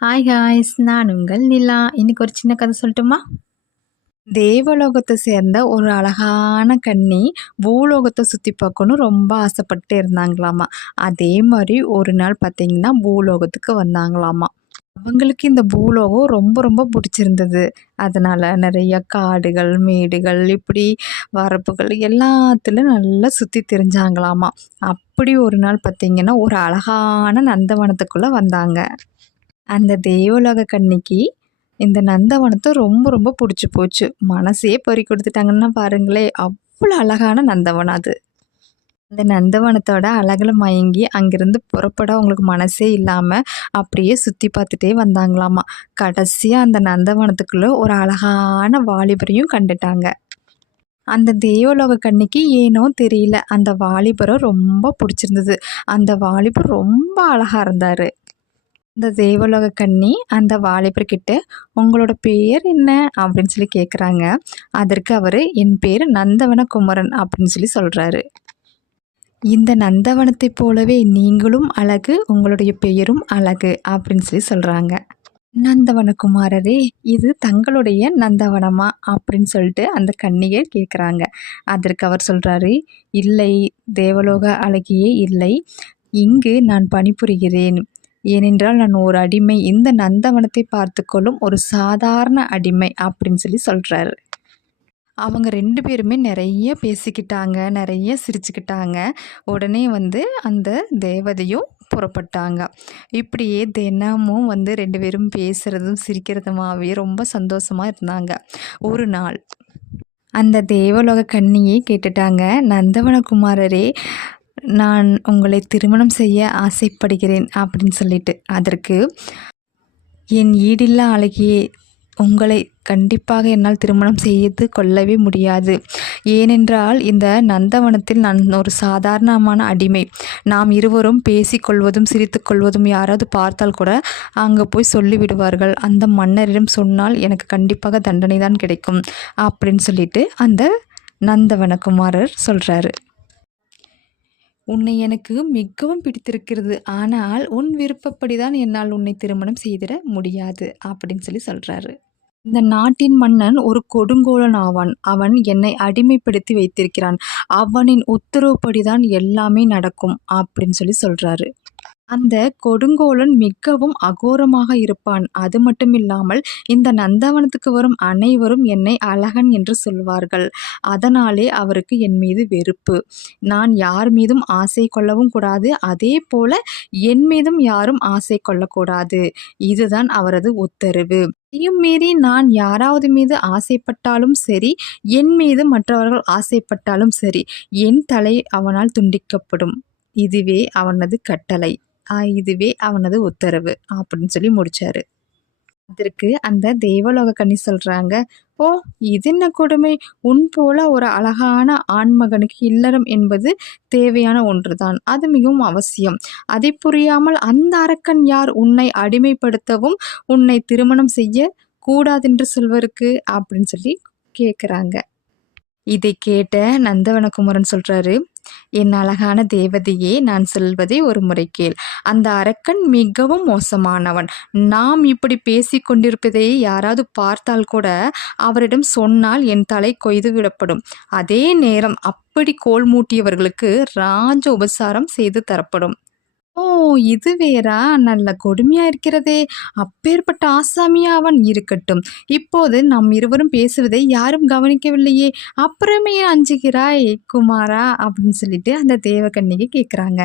Hi ஹாய்ஸ் நான் உங்கள் நிலா. இன்னைக்கு ஒரு சின்ன கதை சொல்லட்டுமா? தேவலோகத்தை சேர்ந்த ஒரு அழகான கன்னி பூலோகத்தை சுற்றி பார்க்கணும் ரொம்ப ஆசைப்பட்டு இருந்தாங்களாமா. அதே மாதிரி ஒரு நாள் பார்த்தீங்கன்னா பூலோகத்துக்கு வந்தாங்களாமா. அவங்களுக்கு இந்த பூலோகம் ரொம்ப ரொம்ப பிடிச்சிருந்தது. அதனால் நிறைய காடுகள் மேடுகள் இப்படி வரப்புகள் எல்லாத்துலேயும் நல்லா சுற்றி தெரிஞ்சாங்களாமா. அப்படி ஒரு நாள் பார்த்திங்கன்னா ஒரு அழகான நந்தவனத்துக்குள்ளே வந்தாங்க. அந்த தேவலோக கன்னிக்கு இந்த நந்தவனத்தை ரொம்ப ரொம்ப பிடிச்சி போச்சு. மனசே பறி கொடுத்துட்டாங்கன்னா பாருங்களே அவ்வளோ அழகான நந்தவனம் அது. அந்த நந்தவனத்தோட அழகில் மயங்கி அங்கேருந்து புறப்பட அவங்களுக்கு மனசே இல்லாமல் அப்படியே சுற்றி பார்த்துட்டே வந்தாங்களாமா. கடைசியாக அந்த நந்தவனத்துக்குள்ளே ஒரு அழகான வாலிபரையும் கண்டுட்டாங்க. அந்த தேவலோக கண்ணிக்கு ஏனோ தெரியல. அந்த வாலிபரை ரொம்ப பிடிச்சிருந்தது. அந்த வாலிபர் ரொம்ப அழகாக இருந்தார். இந்த தேவலோக கன்னி அந்த வாலிபர்கிட்ட உங்களோட பெயர் என்ன? அப்படின்னு சொல்லி கேட்குறாங்க அதற்கு அவர் என் பேர் நந்தவன குமரன் அப்படின்னு சொல்லி சொல்கிறாரு இந்த நந்தவனத்தை போலவே நீங்களும் அழகு உங்களுடைய பெயரும் அழகு அப்படின்னு சொல்லி சொல்கிறாங்க நந்தவனகுமாரரே இது தங்களுடைய நந்தவனமா? அப்படின்னு சொல்லிட்டு அந்த கண்ணியை கேட்குறாங்க அதற்கு அவர் சொல்கிறாரு இல்லை தேவலோக அழகியே இல்லை. இங்கு நான் பணிபுரிகிறேன். ஏனென்றால் நான் ஒரு அடிமை. இந்த நந்தவனத்தை பார்த்து கொள்ளும் ஒரு சாதாரண அடிமை அப்படின்னு சொல்லி சொல்கிறாரு அவங்க ரெண்டு பேருமே நிறைய பேசிக்கிட்டாங்க நிறைய சிரிச்சுக்கிட்டாங்க. உடனே வந்து அந்த தேவதையும் புறப்பட்டாங்க. இப்படியே தினமும் வந்து ரெண்டு பேரும் பேசுகிறதும் சிரிக்கிறதுமாவே ரொம்ப சந்தோஷமாக இருந்தாங்க. ஒரு நாள் அந்த தேவலோக கண்ணியை கேட்டுட்டாங்க நந்தவனகுமாரரே நான் உங்களை திருமணம் செய்ய ஆசைப்படுகிறேன் அப்படின்னு சொல்லிட்டு. அதற்கு என் ஈடில்லா அழகியே உங்களை கண்டிப்பாக என்னால் திருமணம் செய்து கொள்ளவே முடியாது. ஏனென்றால் இந்த நந்தவனத்தில் நான் ஒரு சாதாரணமான அடிமை. நாம் இருவரும் பேசிக்கொள்வதும் சிரித்துக்கொள்வதும் யாராவது பார்த்தால் கூட அங்கே போய் சொல்லிவிடுவார்கள். அந்த மன்னரிடம் சொன்னால் எனக்கு கண்டிப்பாக தண்டனை தான் கிடைக்கும் அப்படின்னு சொல்லிட்டு அந்த நந்தவனகுமாரர் சொல்கிறாரு உன்னை எனக்கு மிகவும் பிடித்திருக்கிறது. ஆனால் உன் விருப்பப்படி தான் என்னால் உன்னை திருமணம் செய்திட முடியாது அப்படின்னு சொல்லி சொல்கிறாரு இந்த நாட்டின் மன்னன் ஒரு கொடுங்கோலன் ஆவான். அவன் என்னை அடிமைப்படுத்தி வைத்திருக்கிறான். அவனின் உத்தரவுப்படிதான் எல்லாமே நடக்கும் அப்படின்னு சொல்லி சொல்கிறாரு அந்த கொடுங்கோலன் மிகவும் அகோரமாக இருப்பான். அது மட்டுமில்லாமல் இந்த நந்தவனத்துக்கு வரும் அனைவரும் என்னை அழகன் என்று சொல்வார்கள். அதனாலே அவருக்கு என் மீது வெறுப்பு. நான் யார் மீதும் ஆசை கொள்ளவும் கூடாது. அதே போல என் மீதும் யாரும் ஆசை கொள்ளக்கூடாது. இதுதான் அவரது உத்தரவு. இதையும் மீறி நான் யாராவது மீது ஆசைப்பட்டாலும் சரி என் மீது மற்றவர்கள் ஆசைப்பட்டாலும் சரி என் தலை அவனால் துண்டிக்கப்படும். இதுவே அவனது கட்டளை. இதுவே அவனது உத்தரவு அப்படின்னு சொல்லி முடிச்சாரு. அதற்கு அந்த தேவலோக கண்ணி சொல்றாங்க ஓ இது என்ன கொடுமை? உன் போல ஒரு அழகான ஆண்மகனுக்கு இல்லறம் என்பது தேவையான ஒன்றுதான். அது மிகவும் அவசியம். அதை புரியாமல் அந்த அரக்கன் யார்? உன்னை அடிமைப்படுத்தவும் உன்னை திருமணம் செய்ய கூடாதென்று சொல்வருக்கு அப்படின்னு சொல்லி கேட்குறாங்க இதை கேட்ட நந்தவனகுமரன் சொல்றாரு என் அழகான தேவதையே நான் சொல்வதை ஒரு முறை கேள். அந்த அரக்கன் மிகவும் மோசமானவன். நாம் இப்படி பேசி கொண்டிருப்பதை யாராவது பார்த்தால் கூட அவரிடம் சொன்னால் என் தலை கொய்து விடப்படும். அதே நேரம் அப்படி கோல் மூட்டியவர்களுக்கு ராஜ உபசாரம் செய்து தரப்படும். ஓ இது வேறா? நல்ல கொடுமையா இருக்கிறதே. அப்பேற்பட்ட ஆசாமியா அவன் இருக்கட்டும். இப்போது நம் இருவரும் பேசுவதை யாரும் கவனிக்கவில்லையே. அப்புறமே அஞ்சுகிறாய் குமாரா அப்படின்னு சொல்லிட்டு அந்த தேவக்கண்ணிக்கு கேட்குறாங்க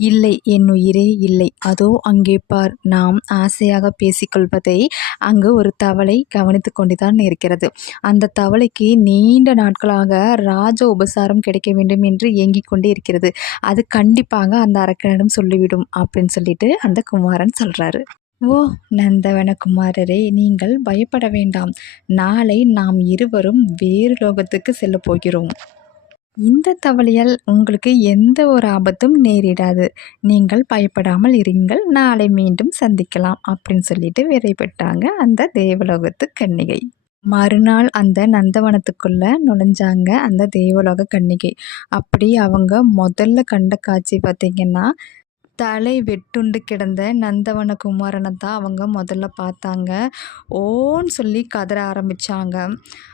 இல்லை என் உயிரே இல்லை. அதோ அங்கே பார் நாம் ஆசையாக பேசிக்கொள்வதை அங்கு ஒரு தவளை கவனித்து கொண்டுதான் இருக்கிறது. அந்த தவளைக்கு நீண்ட நாட்களாக ராஜ உபசாரம் கிடைக்க வேண்டும் என்று ஏங்கிக் கொண்டே இருக்கிறது. அது கண்டிப்பாக அந்த அரக்கனிடம் சொல்லிவிடும் அப்படின்னு சொல்லிட்டு அந்த குமாரன் சொல்கிறாரு ஓ நந்தவன குமாரரே நீங்கள் பயப்பட வேண்டாம். நாளை நாம் இருவரும் வேறு லோகத்துக்கு செல்ல போகிறோம். இந்த தவளையால் உங்களுக்கு எந்த ஒரு ஆபத்தும் நேரிடாது. நீங்கள் பயப்படாமல் இருங்கள். நாளை மீண்டும் சந்திக்கலாம் அப்படின்னு சொல்லிட்டு விரைப்பட்டாங்க அந்த தேவலோகத்து கன்னிகை. மறுநாள் அந்த நந்தவனத்துக்குள்ள நுழைஞ்சாங்க அந்த தேவலோக கன்னிகை. அப்படி அவங்க முதல்ல கண்ட காட்சி பார்த்திங்கன்னா தலை வெட்டுண்டு கிடந்த நந்தவன குமாரனை தான் அவங்க முதல்ல பார்த்தாங்க. ஓன்னு சொல்லி கதற ஆரம்பித்தாங்க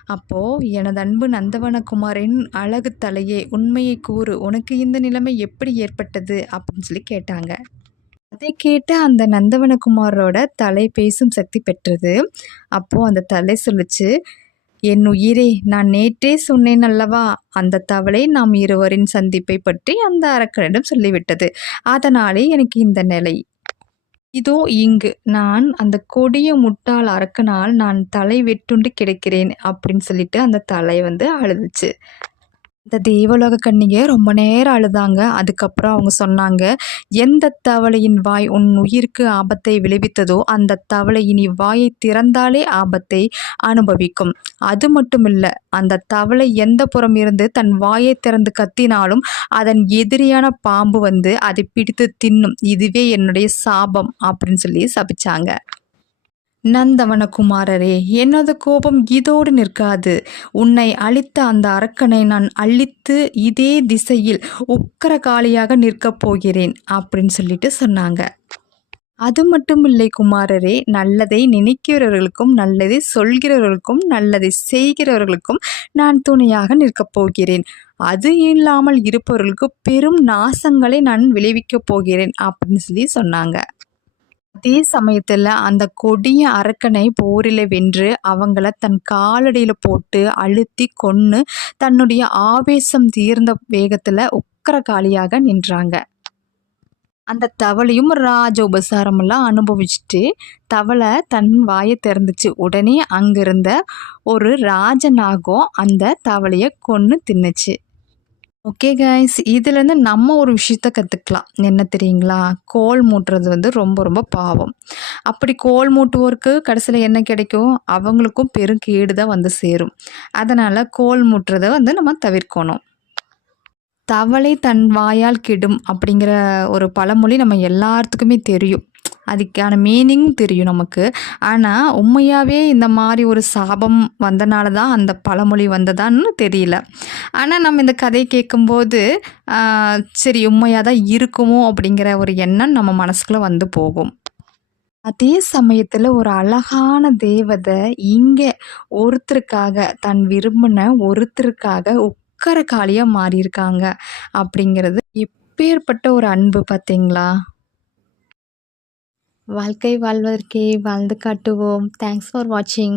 அப்போது எனது அன்பு நந்தவனகுமாரின் அழகு தலையே உண்மையை கூறு. உனக்கு இந்த நிலைமை எப்படி ஏற்பட்டது? அப்படின்னு சொல்லி கேட்டாங்க. அதை கேட்டு அந்த நந்தவனகுமாரோட தலை பேசும் சக்தி பெற்றது. அப்போது அந்த தலை சொல்லுச்சு என் உயிரே நான் நேற்றே சொன்னேன் அல்லவா? அந்த தவளை நாம் இருவரின் சந்திப்பை பற்றி அந்த அரக்கனிடம் சொல்லிவிட்டது. அதனாலே எனக்கு இந்த நிலை. இதோ இங்கு நான் அந்த கொடிய முட்டாள் அரக்கனால் நான் தலை வெட்டுண்டு கிடைக்கிறேன் அப்படின்னு சொல்லிட்டு அந்த தலை வந்து அழுதுச்சு. இந்த தேவலோக கண்ணிகை ரொம்ப நேரம் அழுதாங்க. அதுக்கப்புறம் அவங்க சொன்னாங்க எந்த தவளையின் வாய் உன் உயிருக்கு ஆபத்தை விளைவித்ததோ அந்த தவளை இனி வாயை திறந்தாலே ஆபத்தை அனுபவிக்கும். அது மட்டும் இல்லை அந்த தவளை எந்த புறம் இருந்து தன் வாயை திறந்து கத்தினாலும் அதன் எதிரியான பாம்பு வந்து அதை பிடித்து தின்னும். இதுவே என்னுடைய சாபம் அப்படின்னு சொல்லி சபிச்சாங்க. நந்தவனகுமாரரே எனது கோபம்? இதோடு நிற்காது. உன்னை அழித்த அந்த அரக்கனை நான் அழித்து இதே திசையில் உக்கர காளியாக நிற்கப் போகிறேன் அப்படின்னு சொல்லிட்டு சொன்னாங்க. அது மட்டும் இல்லை குமாரரே நல்லதை நினைக்கிறவர்களுக்கும் நல்லதை சொல்கிறவர்களுக்கும் நல்லதை செய்கிறவர்களுக்கும் நான் துணையாக நிற்கப் போகிறேன். அது இல்லாமல் இருப்பவர்களுக்கு பெரும் நாசங்களை நான் விளைவிக்கப் போகிறேன் அப்படின்னு சொல்லி சொன்னாங்க. அதே சமயத்தில் அந்த கொடிய அரக்கனை போரில் வென்று அவங்கள தன் காலடியில் போட்டு அழுத்தி கொன்று தன்னுடைய ஆவேசம் தீர்ந்த வேகத்தில் உக்கர காளியாக நின்றாங்க. அந்த தவளையும் ராஜ உபசாரமெல்லாம் அனுபவிச்சுட்டு தவளை தன் வாயை திறந்துச்சு. உடனே அங்கிருந்த ஒரு ராஜநாகம் அந்த தவளையை கொன்று தின்னுச்சு. ஓகே கைஸ் இதுலேருந்து நம்ம ஒரு விஷயத்த கற்றுக்கலாம் என்ன தெரியுங்களா? கோல் மூட்டுறது வந்து ரொம்ப ரொம்ப பாவம். அப்படி கோல் மூட்டுவோருக்கு கடைசியில் என்ன கிடைக்கும்? அவங்களுக்கும் பெரும் கேடு தான் வந்து சேரும். அதனால் கோல் மூட்டுறதை வந்து நம்ம தவிர்க்கணும். தவளை தன் வாயால் கெடும் அப்படிங்கிற ஒரு பழமொழி நம்ம எல்லாத்துக்குமே தெரியும். அதுக்கான மீனிங்கும் தெரியும் நமக்கு. ஆனால் உண்மையாகவே இந்த மாதிரி ஒரு சாபம் வந்தனால தான் அந்த பழமொழி வந்ததான்னு தெரியல. ஆனால் நம்ம இந்த கதையை கேட்கும்போது சரி உண்மையாக தான் இருக்குமோ அப்படிங்கிற ஒரு எண்ணம் நம்ம மனசுக்குள்ளே வந்து போகும். அதே சமயத்தில் ஒரு அழகான தேவதை இங்கே ஒருத்தருக்காக தன் விரும்பின ஒருத்தருக்காக உக்கர காலியாக மாறியிருக்காங்க அப்படிங்கிறது எப்பேற்பட்ட ஒரு அன்பு பார்த்தீங்களா? வாழ்க்கை வாழ்வதற்கே வாழ்ந்து காட்டுவோம். தேங்க்ஸ் ஃபார் வாட்சிங்